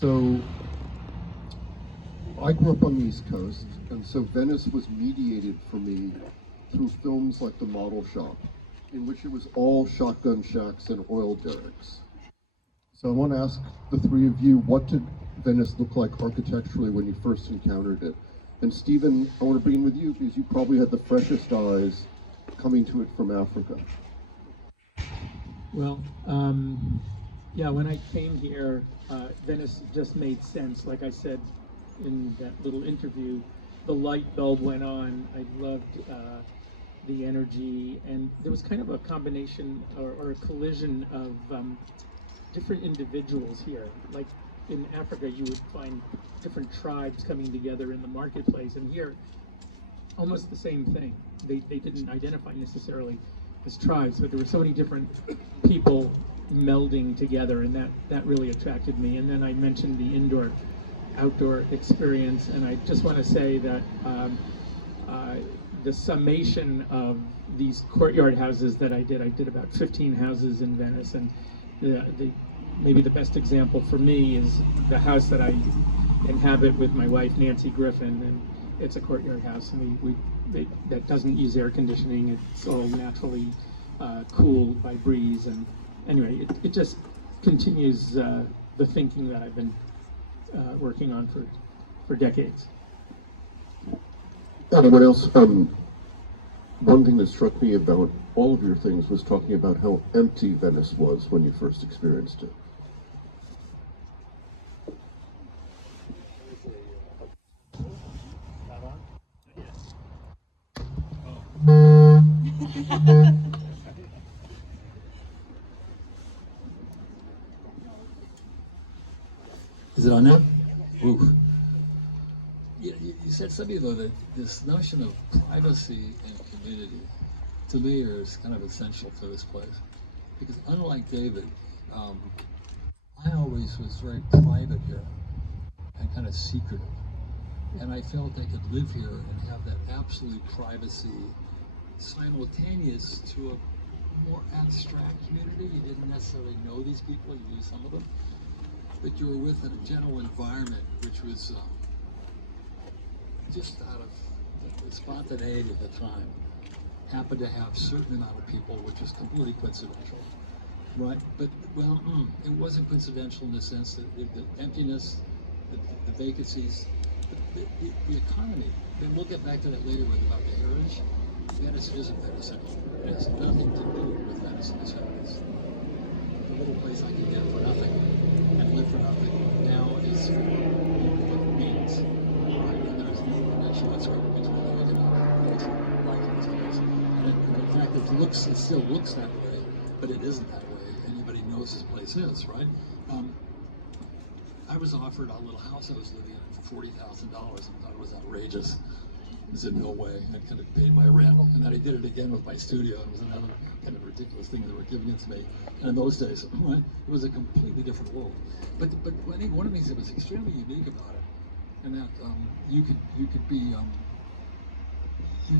So I grew up on the East Coast, and so Venice was mediated for me through films like The Model Shop, in which it was all shotgun shacks and oil derricks. So I want to ask the three of you, what did Venice look like architecturally when you first encountered it? And Stephen, I want to begin with you because you probably had the freshest eyes coming to it from Africa. Well, yeah, when I came here, Venice just made sense. Like I said in that little interview, the light bulb went on. I loved the energy, and there was kind of a combination or a collision of different individuals here. Like in Africa, you would find different tribes coming together in the marketplace, and here, almost the same thing. They didn't identify necessarily as tribes, but there were so many different people melding together, and that really attracted me. And then I mentioned the indoor-outdoor experience, and I just want to say that the summation of these courtyard houses that I did about 15 houses in Venice, and maybe the best example for me is the house that I inhabit with my wife, Nancy Griffin, and it's a courtyard house, and that doesn't use air conditioning. It's all naturally cooled by breeze, and anyway, it just continues the thinking that I've been working on for decades. Anyone else? One thing that struck me about all of your things was talking about how empty Venice was when you first experienced it. Is it on now? Ooh. You said something though that this notion of privacy and community to me is kind of essential to this place, because unlike David, I always was very private here and kind of secretive, and I felt I could live here and have that absolute privacy simultaneous to a more abstract community. You didn't necessarily know these people, you knew some of them, but you were with a general environment which was just out of the spontaneity of the time, happened to have a certain amount of people, which was completely coincidental, right? But, well, it wasn't coincidental in the sense that the emptiness, the vacancies, the economy. And we'll get back to that later about the heritage. Venice isn't Venice anymore. It has nothing to do with Venice in the 70s. The little place I could get for nothing and live for nothing now is for people with means. And there's no connection whatsoever between the economic and life in this place. And in fact, it still looks that way, but it isn't that way. Anybody knows this place is, right? I was offered a little house I was living in for $40,000 and thought it was outrageous. I said, no way. I kind of paid my rent, and then I did it again with my studio. It was another kind of ridiculous thing they were giving it to me. And in those days, it was a completely different world. But I think one of the things that was extremely unique about it, and that you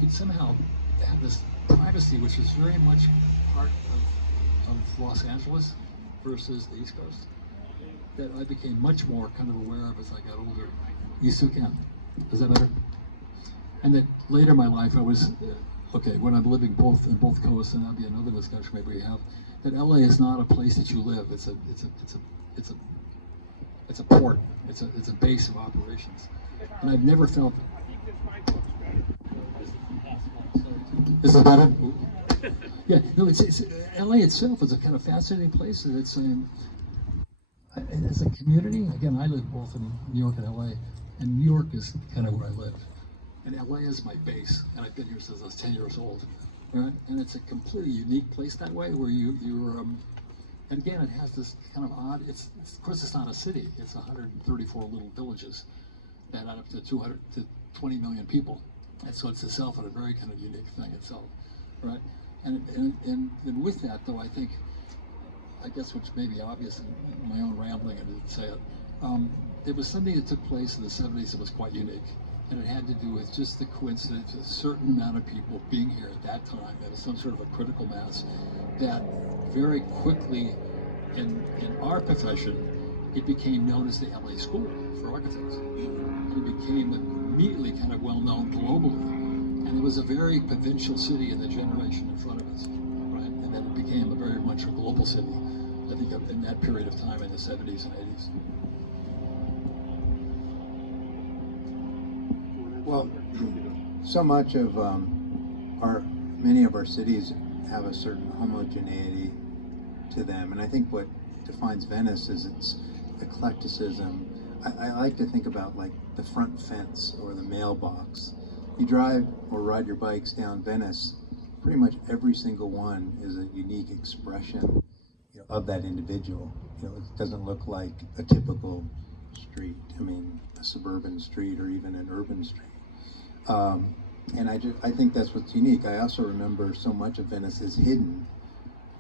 could somehow have this privacy, which is very much part of Los Angeles versus the East Coast, that I became much more kind of aware of as I got older. You still can. Is that better? And that later in my life, I was, okay, when I'm living in both coasts, and that'll be another discussion maybe we have, that LA is not a place that you live. It's a port. It's a base of operations. And I've never felt. Is it better? Yeah, no, it's LA itself is a kind of fascinating place. It's as a community. Again, I live both in New York and LA, and New York is kind of where I live. And LA is my base, and I've been here since I was 10 years old, right? And it's a completely unique place that way, where you're, and again, it has this kind of odd, of course it's not a city, it's 134 little villages that add up to 20 million people. And so it's itself a very kind of unique thing itself, right? And with that, though, I guess which may be obvious in my own rambling, I didn't say it, there was something that took place in the 70s that was quite unique. And it had to do with just the coincidence of a certain amount of people being here at that time. There was some sort of a critical mass that very quickly in our profession it became known as the LA School for Architects. And it became immediately kind of well known globally. And it was a very provincial city in the generation in front of us, right? And then it became a very much a global city, I think, in that period of time in the 70s and 80s. Well, so much of many of our cities have a certain homogeneity to them, and I think what defines Venice is its eclecticism. I like to think about like the front fence or the mailbox. You drive or ride your bikes down Venice, pretty much every single one is a unique expression, of that individual. It doesn't look like a typical street. I mean, a suburban street or even an urban street. And I think that's what's unique. I also remember so much of Venice is hidden,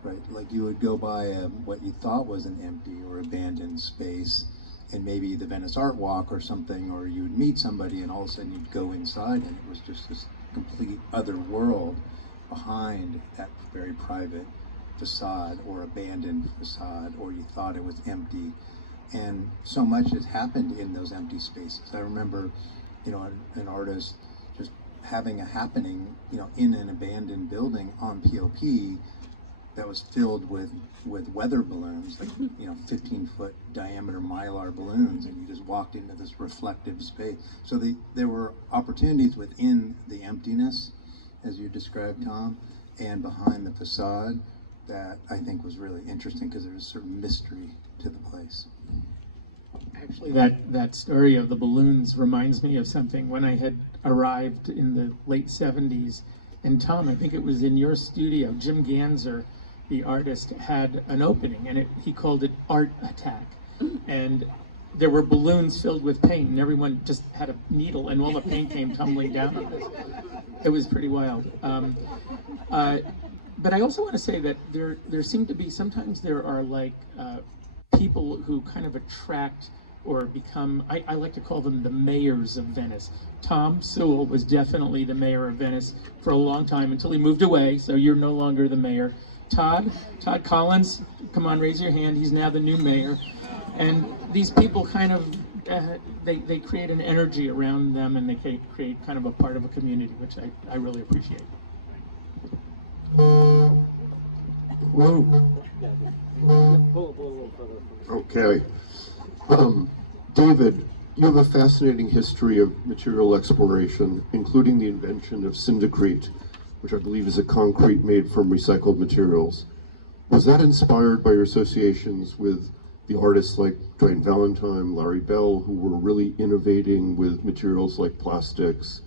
right? Like you would go by what you thought was an empty or abandoned space, and maybe the Venice Art Walk or something, or you would meet somebody and all of a sudden you'd go inside and it was just this complete other world behind that very private facade or abandoned facade, or you thought it was empty. And so much has happened in those empty spaces. I remember, an artist just having a happening, in an abandoned building on POP that was filled with weather balloons, like 15-foot diameter mylar balloons, and you just walked into this reflective space. So there were opportunities within the emptiness, as you described, Tom, and behind the facade that I think was really interesting because there was a certain mystery to the place. Actually, that story of the balloons reminds me of something when I had arrived in the late 70s. And Tom, I think it was in your studio, Jim Ganzer, the artist, had an opening, and he called it Art Attack. And there were balloons filled with paint, and everyone just had a needle, and all the paint came tumbling down on us. It was pretty wild. But I also want to say that there seem to be, sometimes there are like people who kind of attract or become, I like to call them the mayors of Venice. Tom Sewell was definitely the mayor of Venice for a long time until he moved away, so you're no longer the mayor. Todd Collins, come on, raise your hand, he's now the new mayor. And these people kind of, they create an energy around them, and they create kind of a part of a community, which I really appreciate. Whoa. Okay. David, you have a fascinating history of material exploration, including the invention of syndicrete, which I believe is a concrete made from recycled materials. Was that inspired by your associations with the artists like Duane Valentine, Larry Bell, who were really innovating with materials like plastics,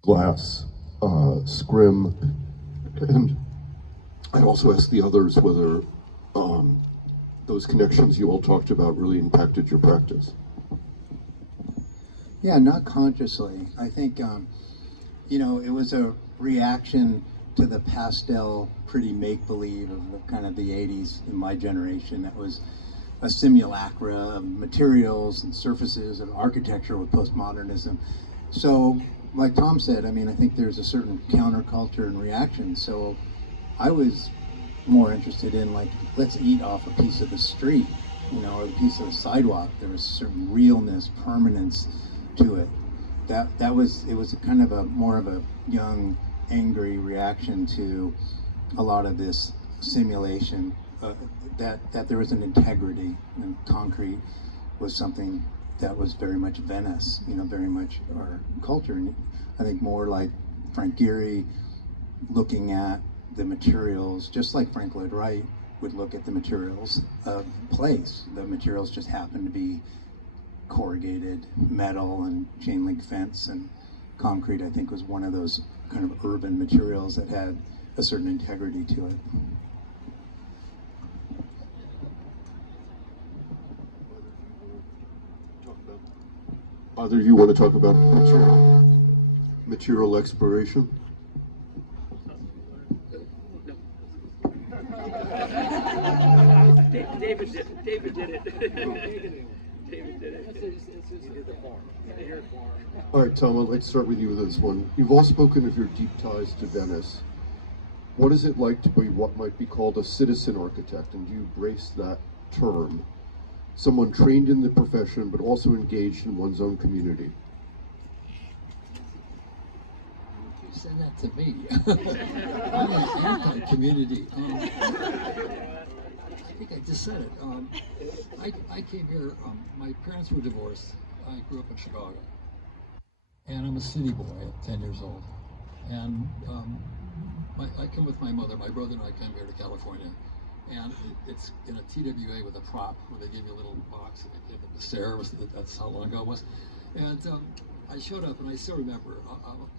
glass, scrim? And I'd also ask the others whether those connections you all talked about really impacted your practice. Yeah, not consciously. I think, it was a reaction to the pastel, pretty make-believe of the 80s in my generation. That was a simulacra of materials and surfaces and architecture with postmodernism. So, like Tom said, I think there's a certain counterculture and reaction. So I was more interested in, let's eat off a piece of the street, or a piece of the sidewalk. There was a certain realness, permanence to it. It was a kind of more of a young, angry reaction to a lot of this simulation, that there was an integrity, and concrete was something that was very much Venice, very much our culture. And I think more like Frank Gehry looking at the materials, just like Frank Lloyd Wright would look at the materials of place. The materials just happened to be corrugated metal and chain link fence, and concrete, I think, was one of those kind of urban materials that had a certain integrity to it. Either of you want to talk about material exploration? David did it. David did it. All right, Tom, I'd like to start with you with this one. You've all spoken of your deep ties to Venice. What is it like to be what might be called a citizen architect, and do you embrace that term? someone trained in the profession but also engaged in one's own community? You said that to me. I'm an anti-community. I think I just said it. I came here, my parents were divorced. I grew up in Chicago. And I'm a city boy at 10 years old. And I come with my mother. My brother and I come here to California. And it's in a TWA with a prop where they give you a little box and they give them the stare. That's how long ago it was. And I showed up and I still remember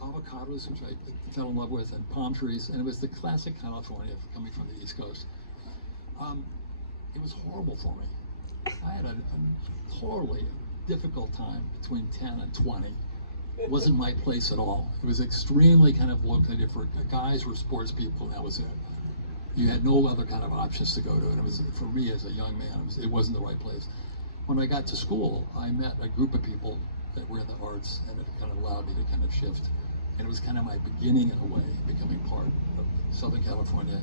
avocados, which I fell in love with, and palm trees. And it was the classic California coming from the East Coast. It was horrible for me. I had a horribly difficult time between 10 and 20. It wasn't my place at all. It was extremely kind of located for guys were sports people, and that was it. You had no other kind of options to go to, and it was, for me as a young man, it wasn't the right place. When I got to school, I met a group of people that were in the arts, and it kind of allowed me to kind of shift. And it was kind of my beginning, in a way, becoming part of Southern California,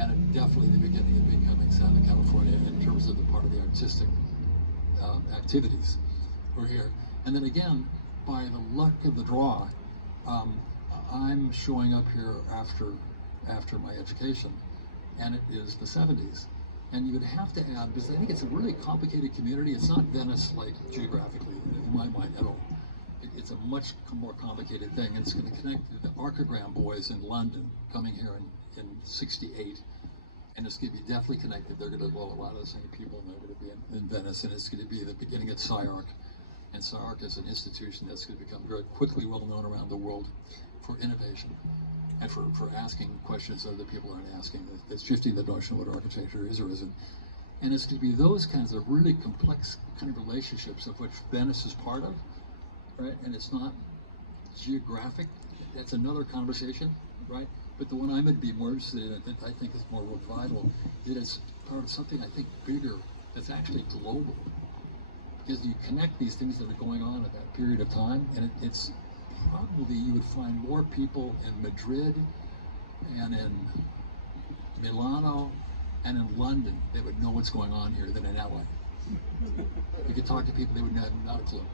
and definitely the beginning of becoming Southern California in terms of the part of the artistic activities were here. And then again, by the luck of the draw, I'm showing up here after my education, and it is the 70s. And you would have to add, because I think it's a really complicated community. It's not Venice, like, geographically, in my mind, at all. It's a much more complicated thing. And it's going to connect to the Archigram boys in London coming here in 68. And it's going to be definitely connected. They're going to, well, a lot of the same people, and they're going to be in Venice, and it's going to be the beginning of SCI-Arc. And SCI-Arc is an institution that's going to become very quickly well known around the world for innovation and for asking questions that other people aren't asking. It's shifting the notion of what architecture is or isn't. And it's going to be those kinds of really complex kind of relationships of which Venice is part of, right? And it's not geographic. That's another conversation, right? But the one I'm going to be more interested in, that I think is more vital, it is part of something I think bigger that's actually global. Because you connect these things that are going on at that period of time, and it's probably you would find more people in Madrid and in Milano and in London that would know what's going on here than in LA. You could talk to people, they would have not a clue,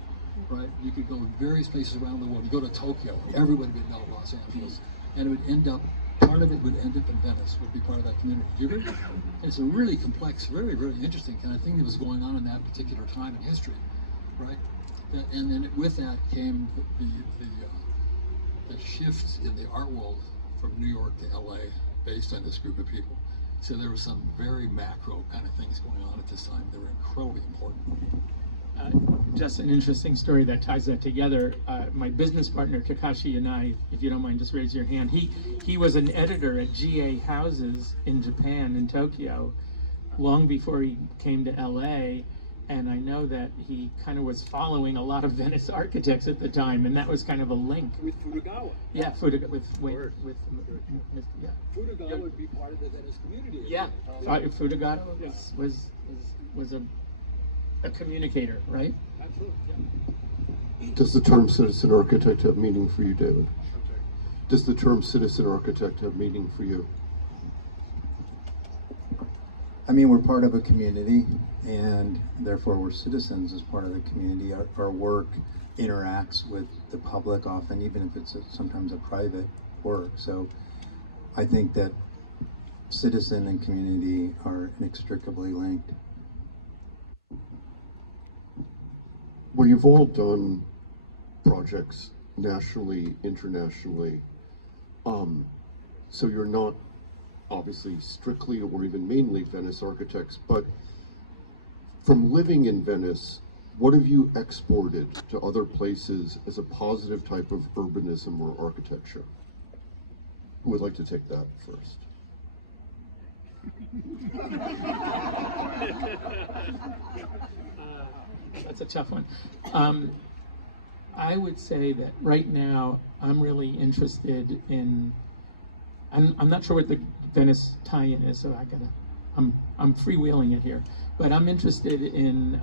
right? You could go to various places around the world. You go to Tokyo, everybody would know Los Angeles, and it would end up, part of it would end up in Venice, would be part of that community. Do you agree? And it's a really complex, very, very interesting kind of thing that was going on in that particular time in history, right? And then with that came the shift in the art world from New York to LA based on this group of people. So there were some very macro kind of things going on at this time that were incredibly important. Just an interesting story that ties that together. My business partner, Kakashi Yanai, if you don't mind, just raise your hand. He was an editor at GA Houses in Japan, in Tokyo, long before he came to LA. And I know that he kind of was following a lot of Venice architects at the time, and that was kind of a link. With Furugawa. Yeah, Furugawa, yeah. Furugawa would be part of the Venice community. Yeah, Furugawa was a communicator, right? Absolutely. Yeah. Does the term citizen architect have meaning for you, David? I'm sorry. Does the term citizen architect have meaning for you? I mean, we're part of a community, and therefore we're citizens as part of the community. Our work interacts with the public often, even if it's sometimes a private work. So I think that citizen and community are inextricably linked. Well, you've all done projects nationally, internationally, so you're not obviously strictly or even mainly Venice architects, but from living in Venice, what have you exported to other places as a positive type of urbanism or architecture? Who would like to take that first? That's a tough one. I would say that right now I'm really interested in. I'm not sure what the Venice tie-in is, so I'm freewheeling it here. But I'm interested in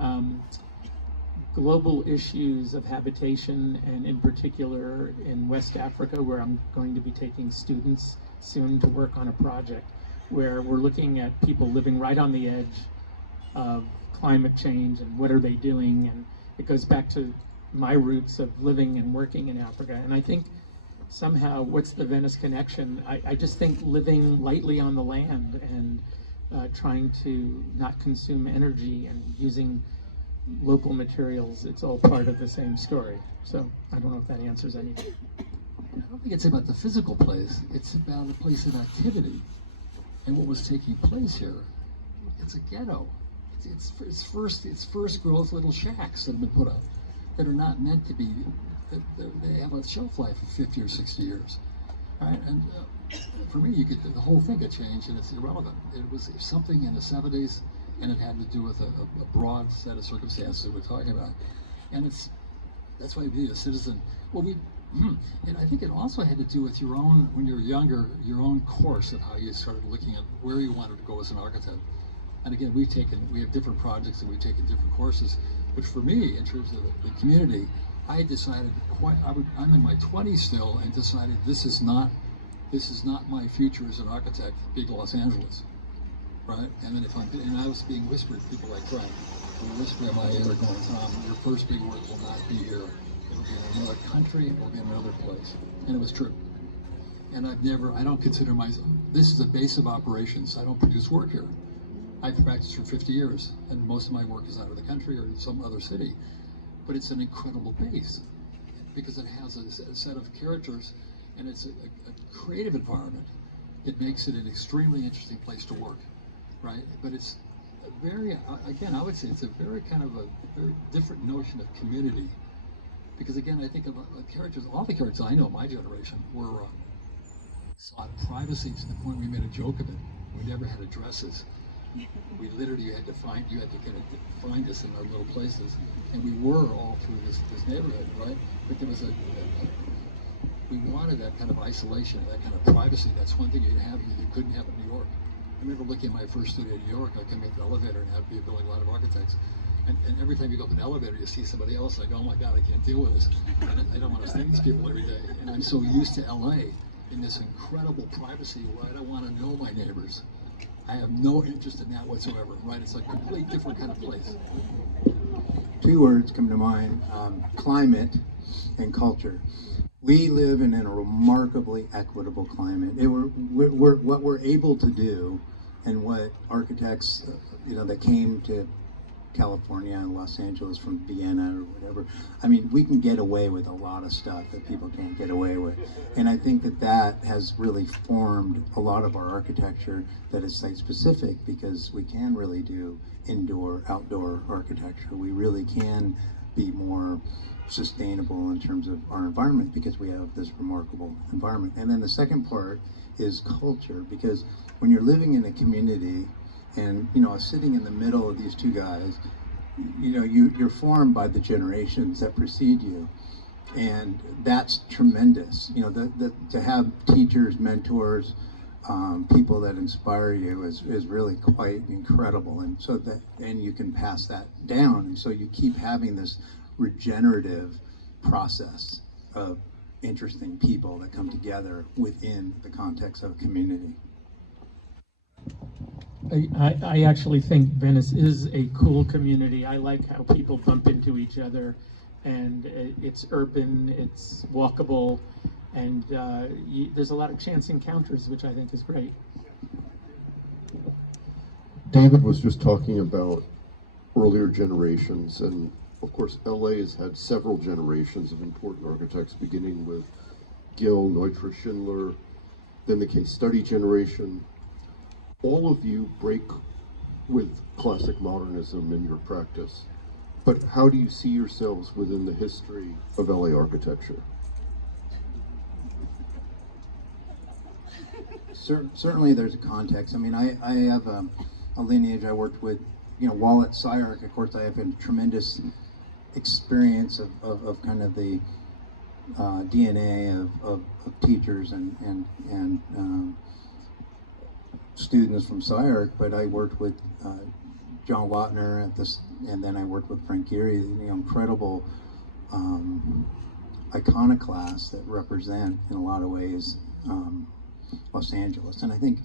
global issues of habitation, and in particular in West Africa, where I'm going to be taking students soon to work on a project where we're looking at people living right on the edge of climate change and what are they doing, and it goes back to my roots of living and working in Africa. And I think somehow, what's the Venice connection? I just think living lightly on the land and trying to not consume energy and using local materials, it's all part of the same story. So I don't know if that answers anything. I don't think it's about the physical place. It's about a place of activity. And what was taking place here, it's a ghetto. It's first growth little shacks that have been put up that are not meant to be, they have a shelf life of 50 or 60 years. Right? And for me, the whole thing could change and it's irrelevant. It was something in the 70s and it had to do with a broad set of circumstances that we're talking about. And that's why being a citizen, and I think it also had to do with your own, when you were younger, your own course of how you started looking at where you wanted to go as an architect. And again, we have different projects and we've taken different courses, but for me, in terms of the community, I decided I'm in my 20s still and decided this is not my future as an architect, big Los Angeles, right? And then and I was being whispered, people like Frank, who were whispering in my ear going, Thom, your first big work will not be here. It'll be in another country, it will be in another place. And it was true. And I don't consider myself, this is a base of operations. I don't produce work here. I've practiced for 50 years, and most of my work is out of the country or in some other city. But it's an incredible base because it has a set of characters and it's a creative environment. It makes it an extremely interesting place to work, right? But it's a very, again, I would say it's a very kind of a very different notion of community. Because again, I think about characters, all the characters I know, my generation, were sought privacy to the point we made a joke of it. We never had addresses. We literally, you had to find us in our little places, and we were all through this neighborhood, right? But there was we wanted that kind of isolation, that kind of privacy. That's one thing you couldn't have in New York. I remember looking at my first studio in New York. I came in the elevator and had to be building a lot of architects. And every time you go up an elevator, you see somebody else, like, oh my God, I can't deal with this. I don't want to see these people every day. And I'm so used to LA in this incredible privacy where I don't want to know my neighbors. I have no interest in that whatsoever, right? It's a completely different kind of place. Two words come to mind, climate and culture. We live in a remarkably equitable climate. What we're able to do, and what architects, that came to California and Los Angeles from Vienna or whatever, I mean, we can get away with a lot of stuff that people can't get away with. And I think that has really formed a lot of our architecture that is site specific, because we can really do indoor, outdoor architecture. We really can be more sustainable in terms of our environment because we have this remarkable environment. And then the second part is culture, because when you're living in a community and sitting in the middle of these two guys, you're formed by the generations that precede you, and that's tremendous. To have teachers, mentors, people that inspire you is really quite incredible, and you can pass that down, and so you keep having this regenerative process of interesting people that come together within the context of a community. I actually think Venice is a cool community. I like how people bump into each other, and it's urban, it's walkable, and there's a lot of chance encounters, which I think is great. David was just talking about earlier generations, and of course LA has had several generations of important architects, beginning with Gill, Neutra, Schindler, then the case study generation. All of you break with classic modernism in your practice, but how do you see yourselves within the history of LA architecture? Certainly there's a context. I mean, I have a lineage. I worked with, Wallet, Syark. Of course, I have a tremendous experience of kind of the DNA of teachers and students from Syark, but I worked with John Watner at this, and then I worked with Frank Gehry, incredible iconoclasts that represent, in a lot of ways, Los Angeles. And I think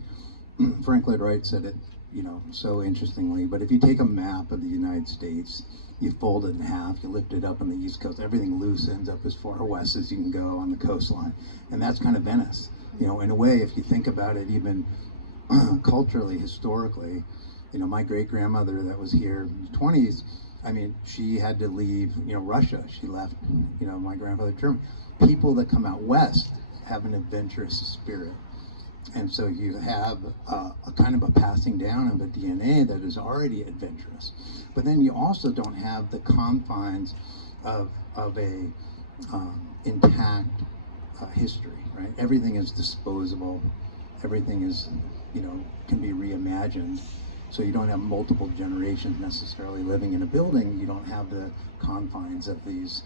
Frank Lloyd Wright said it you know, so interestingly. But if you take a map of the United States, you fold it in half, you lift it up on the East Coast, everything loose ends up as far west as you can go on the coastline. And that's kind of Venice. You know, in a way, if you think about it, even culturally, historically, you know, my great grandmother that was here in the 20s, I mean, she had to leave, you know, Russia. She left, you know, my grandfather Germany. People that come out west have an adventurous spirit. And so you have a kind of a passing down of a DNA that is already adventurous. But then you also don't have the confines of a intact history, right? Everything is disposable. Everything is, you know, can be reimagined. So you don't have multiple generations necessarily living in a building. You don't have the confines of this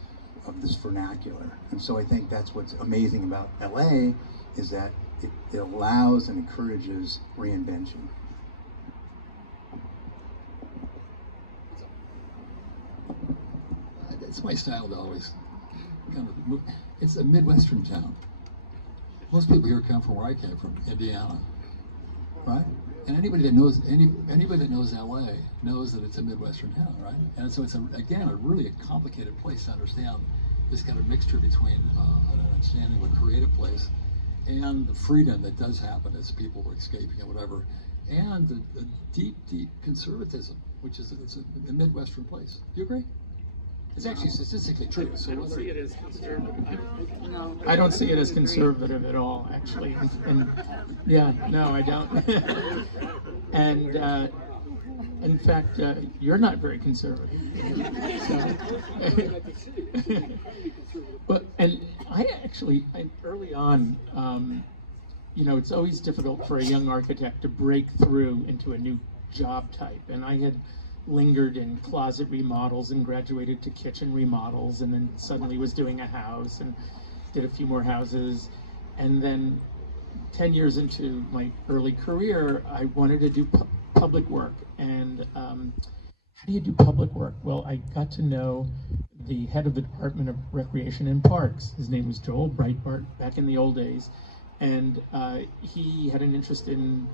vernacular. And so I think that's what's amazing about LA is that it allows and encourages reinvention. It's my style to always kind of, it's a Midwestern town. Most people here come from where I came from, Indiana, right? And anybody that knows LA knows that it's a Midwestern town, right? And so it's again a really complicated place to understand this kind of mixture between an understanding of a creative place and the freedom that does happen as people are escaping and whatever, and the deep conservatism, which is it's a Midwestern place. Do you agree? It's actually statistically true. So I don't see it as conservative. I don't see it as conservative at all, actually. And yeah, no, I don't. And in fact, you're not very conservative. So, but and early on, you know, it's always difficult for a young architect to break through into a new job type, and I had lingered in closet remodels and graduated to kitchen remodels, and then suddenly was doing a house and did a few more houses, and then 10 years into my early career, I wanted to do public work. And how do you do public work? Well, I got to know the head of the Department of Recreation and Parks. His name was Joel Breitbart back in the old days, and he had an interest in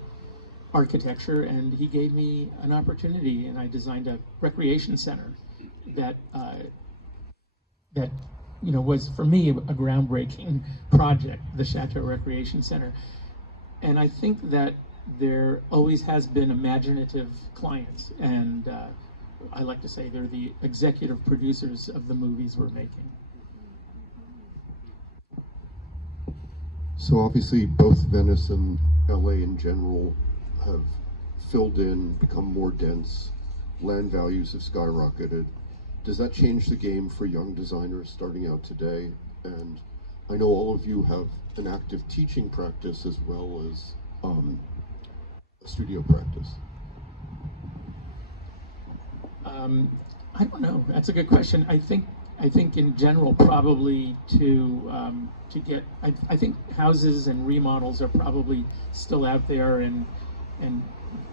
architecture, and he gave me an opportunity, and I designed a recreation center that you know was for me a groundbreaking project, the Chateau Recreation Center. And I think that there always has been imaginative clients, and I like to say they're the executive producers of the movies we're making. So obviously both Venice and LA in general have filled in, become more dense, land values have skyrocketed. Does that change the game for young designers starting out today? And I know all of you have an active teaching practice as well as a studio practice. I don't know. That's a good question. I think in general, probably to get. I think houses and remodels are probably still out there, and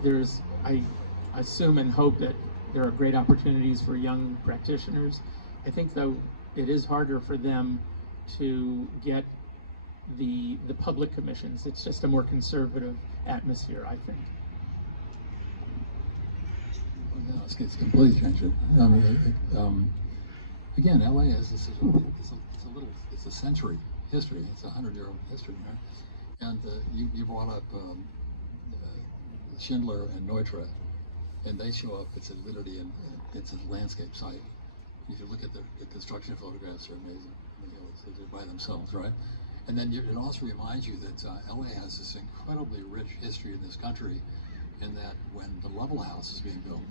there's. I assume and hope that there are great opportunities for young practitioners. I think though it is harder for them to get the public commissions. It's just a more conservative atmosphere, I think. No, it's completely changed. I mean, again, LA is it's a century history. It's a 100-year-old history, right? And you brought up Schindler and Neutra, and they show up. It's literally it's a landscape site. If you look at the construction photographs, they're amazing. You know, they're by themselves, right? And then it also reminds you that LA has this incredibly rich history in this country, and that when the Level House is being built,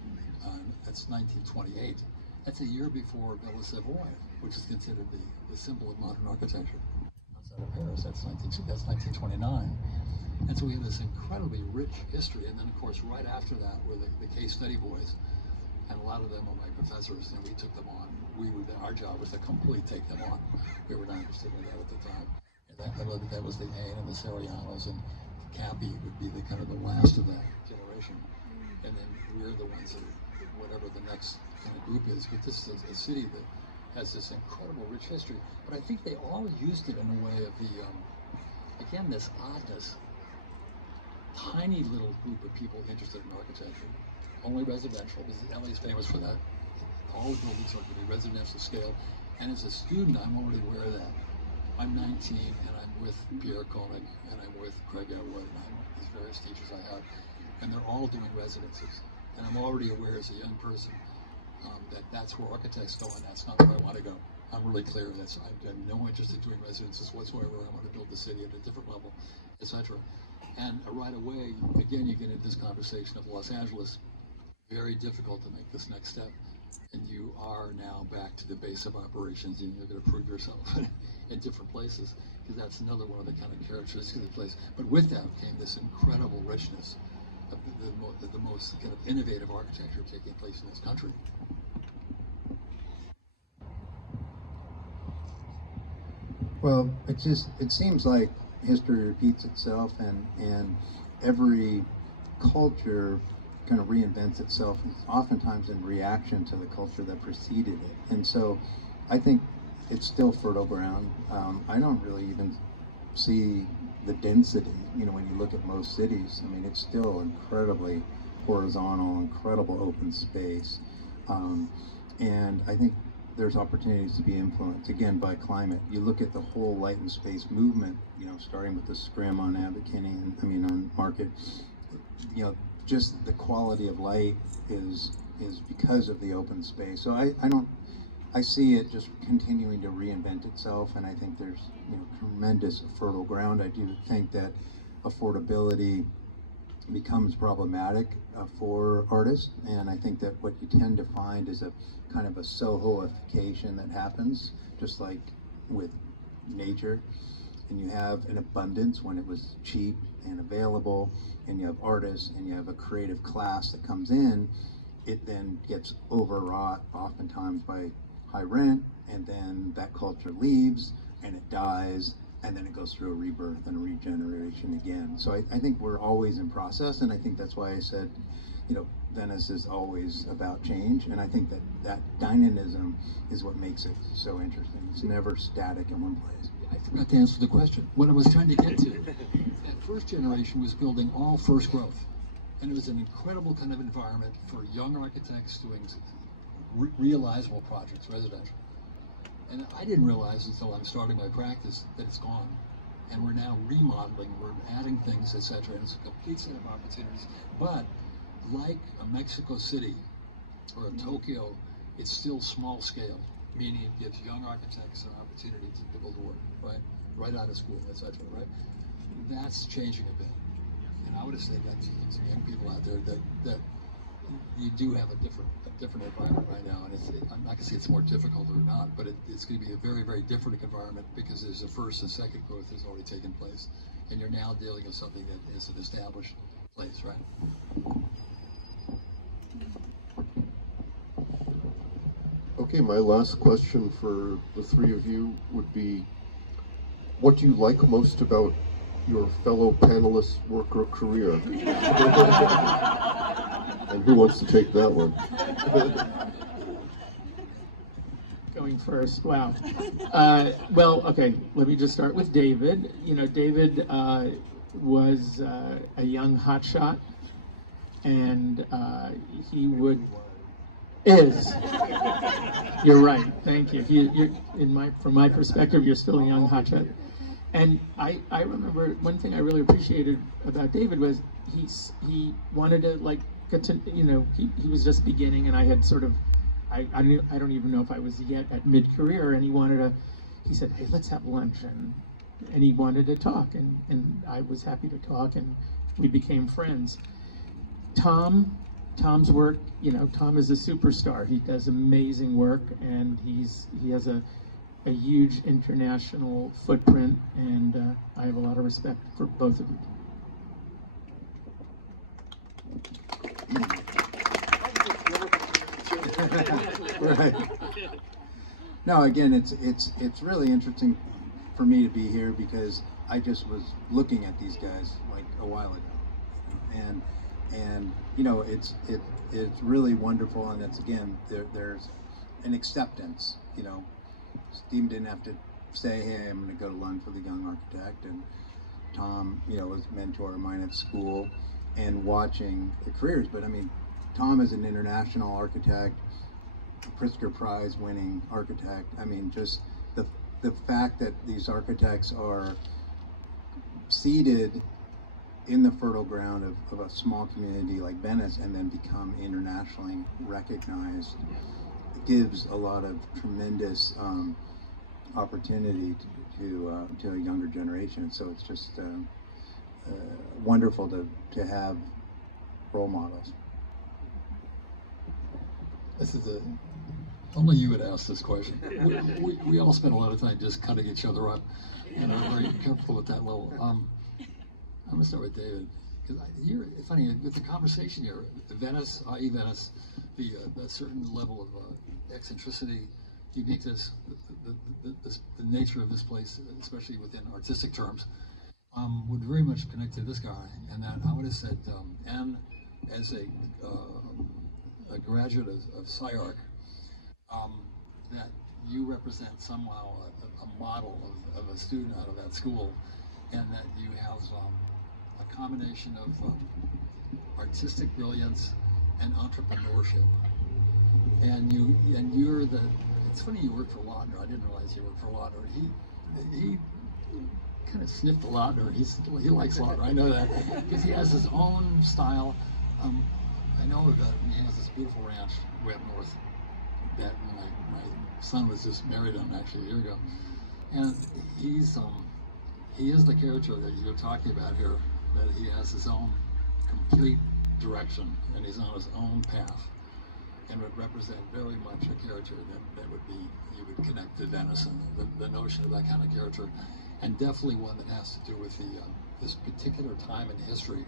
that's 1928. That's a year before Villa Savoy, which is considered the symbol of modern architecture. Outside of Paris, that's 1929. And so we have this incredibly rich history. And then, of course, right after that were the case study boys, and a lot of them are my professors, and we took them on. Our job was to completely take them on. We were not interested in that at the time. And that was the Ain and the Sarianos, and Cappy would be the kind of the last of that generation. And then we're the ones that, whatever the next kind of group is, but this is a city that has this incredible rich history. But I think they all used it in a way of again, this oddness. tiny little group of people interested in architecture. Only residential, because LA is famous for that. All the buildings are going to be residential scale. And as a student, I'm already aware of that. I'm 19 and I'm with Pierre Koenig and I'm with Craig Atwood and I'm these various teachers I have, and they're all doing residences. And I'm already aware as a young person that that's where architects go, and that's not where I want to go. I'm really clear. I have no interest in doing residences whatsoever. I want to build the city at a different level, etc. And right away, again, you get into this conversation of Los Angeles. Very difficult to make this next step, and you are now back to the base of operations, and you're going to prove yourself in different places, because that's another one of the kind of characteristics of the place. But with that came this incredible richness of the most kind of innovative architecture taking place in this country. Well, it seems like history repeats itself, and every culture kind of reinvents itself, oftentimes in reaction to the culture that preceded it. And so I think it's still fertile ground. I don't really even see the density, when you look at most cities. I mean, it's still incredibly horizontal, incredible open space. And I think there's opportunities to be influenced, again, by climate. You look at the whole light and space movement, starting with the scrim on Abbot Kinney, on Market, just the quality of light is because of the open space. So I see it just continuing to reinvent itself, and I think there's tremendous fertile ground. I do think that affordability becomes problematic for artists, and I think that what you tend to find is a kind of a Sohoification that happens, just like with nature. And you have an abundance when it was cheap and available, and you have artists and you have a creative class that comes in. It then gets overwrought oftentimes by high rent, and then that culture leaves and it dies, and then it goes through a rebirth and a regeneration again. So I think we're always in process, and I think that's why I said, Venice is always about change, and I think that dynamism is what makes it so interesting. It's never static in one place. I forgot to answer the question. What I was trying to get to, that first generation was building all first growth. And it was an incredible kind of environment for young architects doing realizable projects, residential. And I didn't realize until I'm starting my practice that it's gone. And we're now remodeling, we're adding things, etc. And it's a complete set of opportunities. But like a Mexico City or a Tokyo, it's still small scale, meaning it gives young architects an opportunity to build work, right out of school, etc. Right? That's changing a bit. And I would say that to some young people out there that you do have a different environment right now, and I'm not going to say it's more difficult or not, but it's going to be a very, very different environment, because there's a first and second growth has already taken place, and you're now dealing with something that is an established place, right? Okay, my last question for the three of you would be, what do you like most about your fellow panelists' work or career? And who wants to take that one? Going first, wow. Well, okay, let me just start with David. David was a young hotshot, and he is. You're right. Thank you. From my perspective, you're still a young hotshot. And I remember one thing I really appreciated about David was he wanted to continue. He was just beginning, and I had sort of I don't even know if I was yet at mid-career, and he said, hey, let's have lunch, and he wanted to talk, and I was happy to talk, and we became friends. Tom's work, Thom is a superstar. He does amazing work, and he has a huge international footprint, and I have a lot of respect for both of you. Right. No, again, it's really interesting for me to be here, because I just was looking at these guys like a while ago, and it's really wonderful, and it's, again, there's an acceptance. Steve didn't have to say, hey, I'm going to go to lunch with a young architect, and Thom, was a mentor of mine at school, and watching the careers. But I mean, Thom is an international architect, a Pritzker Prize winning architect. I mean, just the fact that these architects are seated in the fertile ground of a small community like Venice and then become internationally recognized gives a lot of tremendous opportunity to a younger generation. So it's just wonderful to have role models. This is only you would ask this question. We all spend a lot of time just cutting each other up, and are very comfortable at that level. I'm gonna start with David, because you're funny with the conversation here. Venice, i.e. Venice, the certain level of eccentricity, uniqueness, the nature of this place, especially within artistic terms, would very much connect to this guy. And that I would have said, and as a graduate of SciArc, that you represent somehow a model of a student out of that school, and that you have a combination of artistic brilliance and entrepreneurship. And you're the. It's funny you work for Lautner. I didn't realize you worked for Lautner. He kind of sniffed the Lautner. He likes Lautner. I know that because he has his own style. I know that he has this beautiful ranch way up north that my son was just married on actually a year ago, and he is the character that you're talking about here. That he has his own complete direction and he's on his own path, and would represent very much a character that would be, you would connect to Venice and the notion of that kind of character, and definitely one that has to do with this particular time in history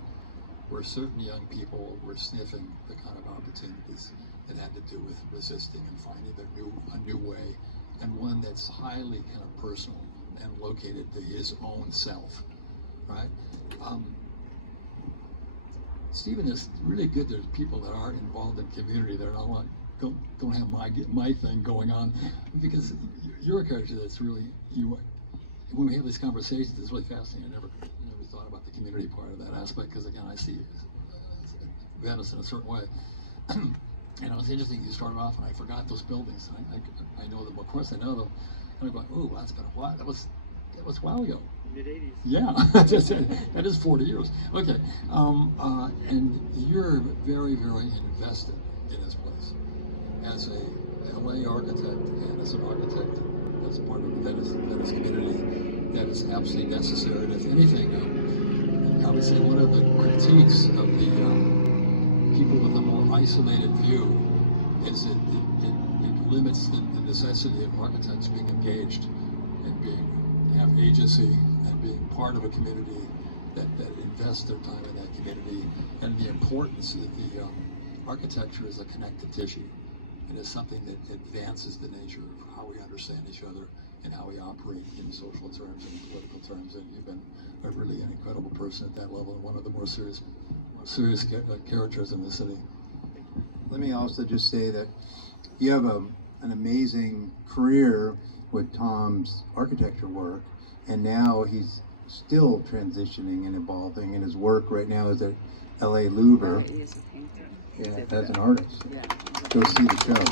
where certain young people were sniffing the kind of opportunities that had to do with resisting and finding a new way, and one that's highly kind of personal and located to his own self, right? Stephen, is really good. There's people that are involved in community that are not like, don't have my thing going on, because you're a character that's really you. When we have these conversations, it's really fascinating. I never thought about the community part of that aspect, because again, I see Venice in a certain way. And it was interesting, you started off and I forgot those buildings. I know them, of course I know them. And I'm going, oh, that's been a while. That was a while ago. Mid-80s. Yeah, that is 40 years. Okay, and you're very, very invested in this place. As a LA architect and as an architect that's part of the Venice community, that is absolutely necessary. And if anything, I would say one of the critiques of the people with a more isolated view is it limits the necessity of architects being engaged and have agency and being part of a community that invests their time in that community, and the importance that the architecture is a connective tissue. It is something that advances the nature of how we understand each other and how we operate in social terms and political terms. And you've been really an incredible person at that level, and one of the more serious characters in the city. Let me also just say that you have an amazing career with Thom's architecture work, and now he's still transitioning and evolving, and his work right now is at LA Louvre. He is a painter. Yeah, as an artist. Yeah. Go see the show.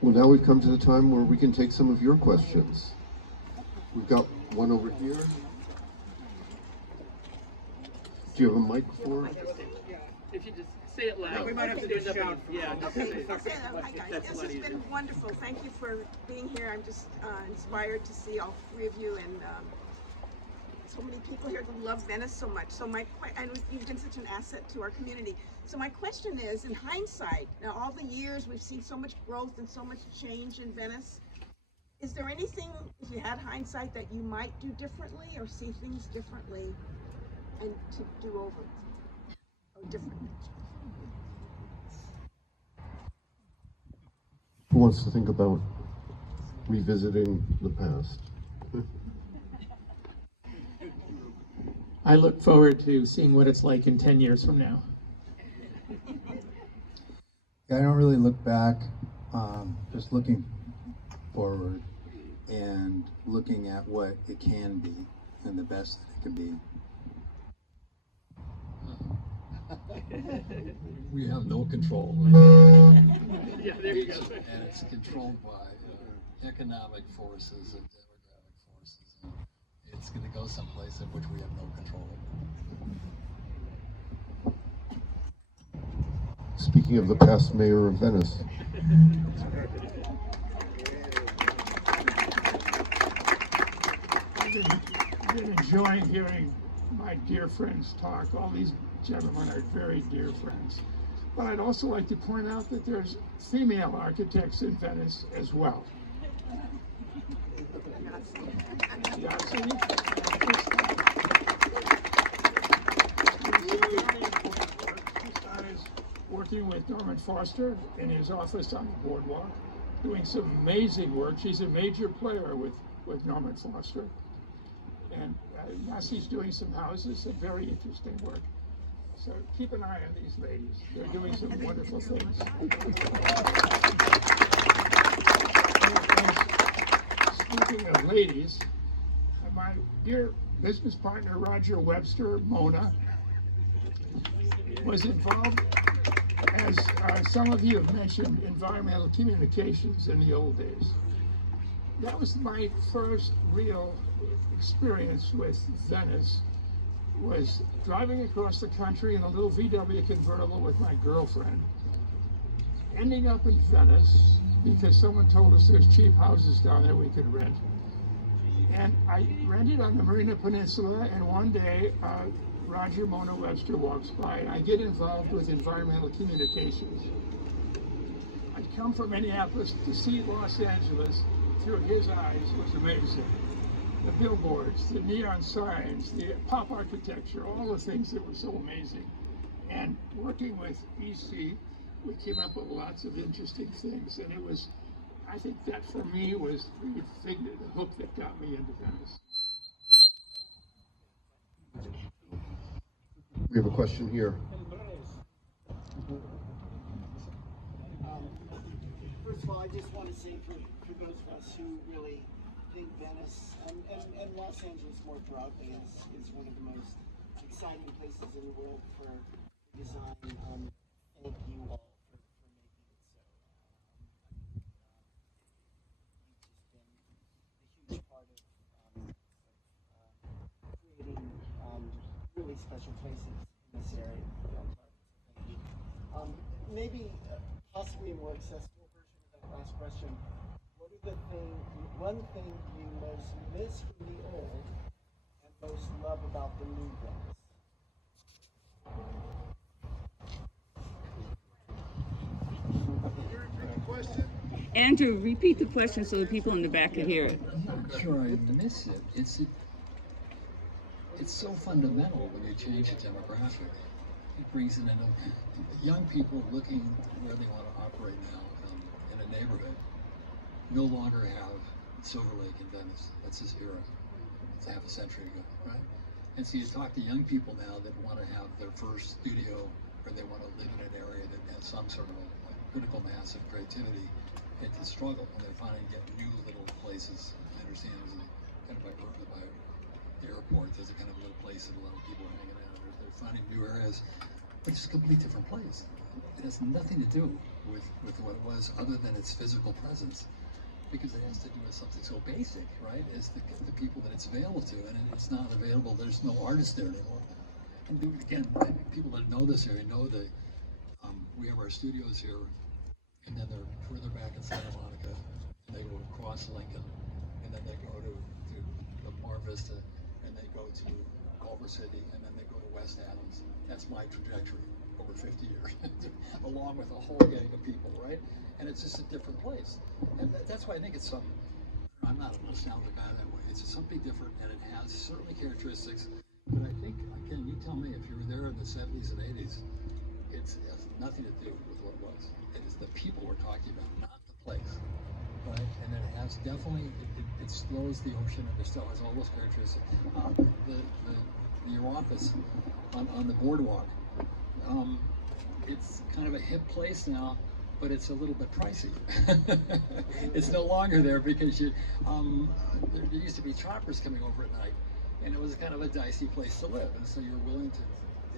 Well, now we've come to the time where we can take some of your questions. We've got one over here. Do you have a mic for? If you just say it loud. We might have to do a shout. Yeah. Okay, hi guys. This has been wonderful. Thank you for being here. I'm just inspired to see all three of you, and so many people here that love Venice so much. So and you've been such an asset to our community. So my question is, in hindsight, now all the years we've seen so much growth and so much change in Venice, is there anything, if you had hindsight, that you might do differently or see things differently and to do over or differently? Who wants to think about revisiting the past? I look forward to seeing what it's like in 10 years from now. I don't really look back, just looking forward. and looking at what it can be and the best that it can be. We have no control. Yeah, there you go. And it's controlled by economic forces and demographic forces. And it's going to go someplace in which we have no control over. Speaking of the past mayor of Venice, I've been enjoying hearing my dear friends talk. All these gentlemen are very dear friends. But I'd also like to point out that there's female architects in Venice as well. Yeah, see? She started working with Norman Foster in his office on the boardwalk, doing some amazing work. She's a major player with Norman Foster. And now she's doing some houses, some very interesting work. So keep an eye on these ladies. They're doing some wonderful things. Speaking of ladies, my dear business partner, Roger Webster, Mona, was involved, as some of you have mentioned, environmental communications in the old days. That was my first real experience with Venice, was driving across the country in a little VW convertible with my girlfriend, ending up in Venice because someone told us there's cheap houses down there we could rent. And I rented on the Marina Peninsula, and one day Roger Mona Webster walks by, and I get involved with environmental communications. I'd come from Minneapolis to see Los Angeles through his eyes was amazing. The billboards, the neon signs, the pop architecture, all the things that were so amazing. And working with EC, we came up with lots of interesting things. And it was, I think that for me was the thing, the hook that got me into Venice. we have a question here. First of all, I just want to say for those of us who really think Venice and Los Angeles more broadly is one of the most exciting places in the world for design. Thank you all for making it so. You've just been a huge part of creating really special places in this area. Thank you. Maybe possibly a more accessible version of that last question. What are one thing you most miss from the old and most love about the new Venice? Andrew, repeat the question so the people in the back can hear it. I'm not sure I miss it. It's so fundamental when you change the demographic. It brings in young people looking where they want to operate now in a neighborhood. No longer have Silver Lake in Venice. That's his era. It's half a century ago, right? And so you talk to young people now that want to have their first studio, or they want to live in an area that has some sort of a critical mass of creativity. It's a struggle, and they're finding get new little places. I understand there's a kind of by the airport, there's a kind of little place that a lot of people are hanging out. They're finding new areas, but it's a completely different place. It has nothing to do with what it was, other than its physical presence, because it has to do with something so basic, right? Is the people that it's available to, and it's not available. There's no artist there anymore. And again, people that know this area know that we have our studios here, and then they're further back in Santa Monica, and they go across Lincoln, and then they go to the Mar Vista, and they go to Culver City, and then they go to West Adams. That's my trajectory over 50 years, along with a whole gang of people, right? And it's just a different place. And that's why I think it's something, I'm not a nostalgic guy that way. It's something different, and it has certainly characteristics, but I think, again, you tell me, if you were there in the 70s and 80s, it has nothing to do with what it was. It is the people we're talking about, not the place, right? And then it has definitely, it slows the ocean, and it still has all those characteristics. Your office on the boardwalk, it's kind of a hip place now, but it's a little bit pricey. It's no longer there because there used to be choppers coming over at night, and it was kind of a dicey place to live, and so you're willing to,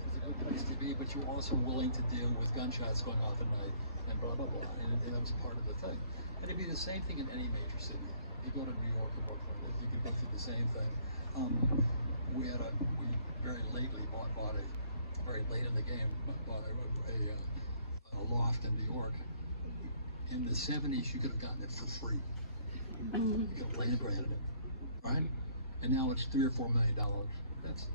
it was a good place to be, but you're also willing to deal with gunshots going off at night and blah, blah, blah, and that was part of the thing. And it'd be the same thing in any major city. You go to New York or Brooklyn, you can go through the same thing. We very lately very late in the game, bought a loft in New York. In the 70s, you could have gotten it for free. You could have land granted it, right? And now it's $3 or $4 million. That's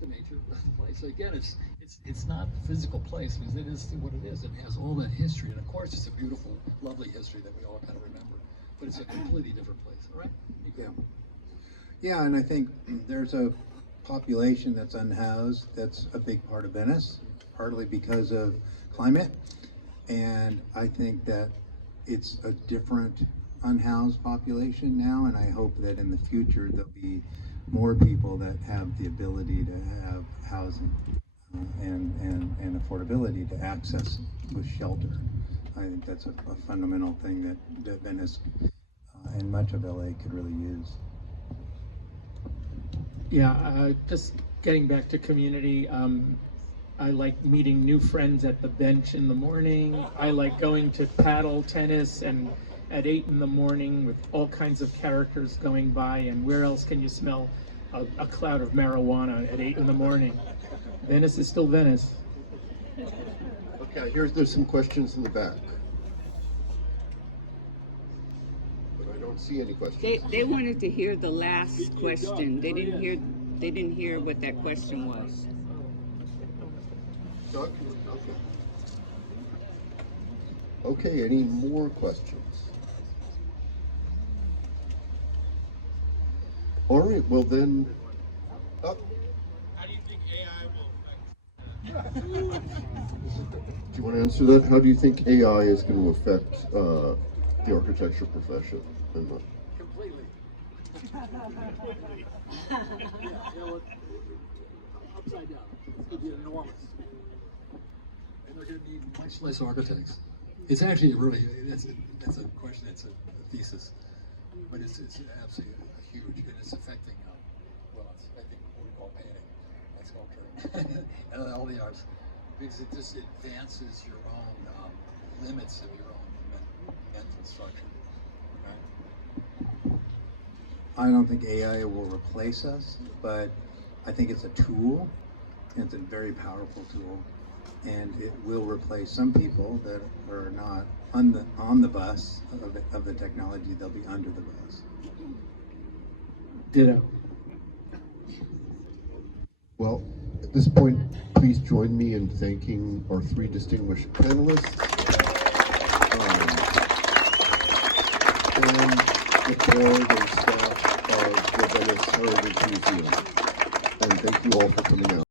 the nature of the place. So again, it's not the physical place because it is what it is. It has all that history, and of course, it's a beautiful, lovely history that we all kind of remember. But it's a completely different place, right? Yeah. Yeah, and I think there's a population that's unhoused. That's a big part of Venice, partly because of climate. And I think that it's a different unhoused population now, and I hope that in the future there'll be more people that have the ability to have housing and affordability to access with shelter. I think that's a fundamental thing that Venice and much of LA could really use. Yeah, just getting back to community, I like meeting new friends at the bench in the morning. I like going to paddle tennis and at 8 in the morning with all kinds of characters going by, and where else can you smell a cloud of marijuana at 8 in the morning? Venice is still Venice. Okay, there's some questions in the back. But I don't see any questions. They wanted to hear the last question. They didn't hear what that question was. Doug? Okay, any more questions? All right, well then, How do you think AI will affect? do you want to answer that? How do you think AI is going to affect the architecture profession? Completely. Upside down. It's going to be enormous. And they're going to need much less architects. It's actually that's a question, it's a thesis. But it's absolutely huge, and it's affecting, it's affecting what we call painting and sculpture and all the arts, because it just advances your own limits of your own mental structure. Right? I don't think AI will replace us, but I think it's a tool, and it's a very powerful tool, and it will replace some people that are not on the bus of the technology. They'll be under the bus. Ditto. Well, at this point, please join me in thanking our 3 distinguished panelists and the board and staff of the Venice Heritage Museum. And thank you all for coming out.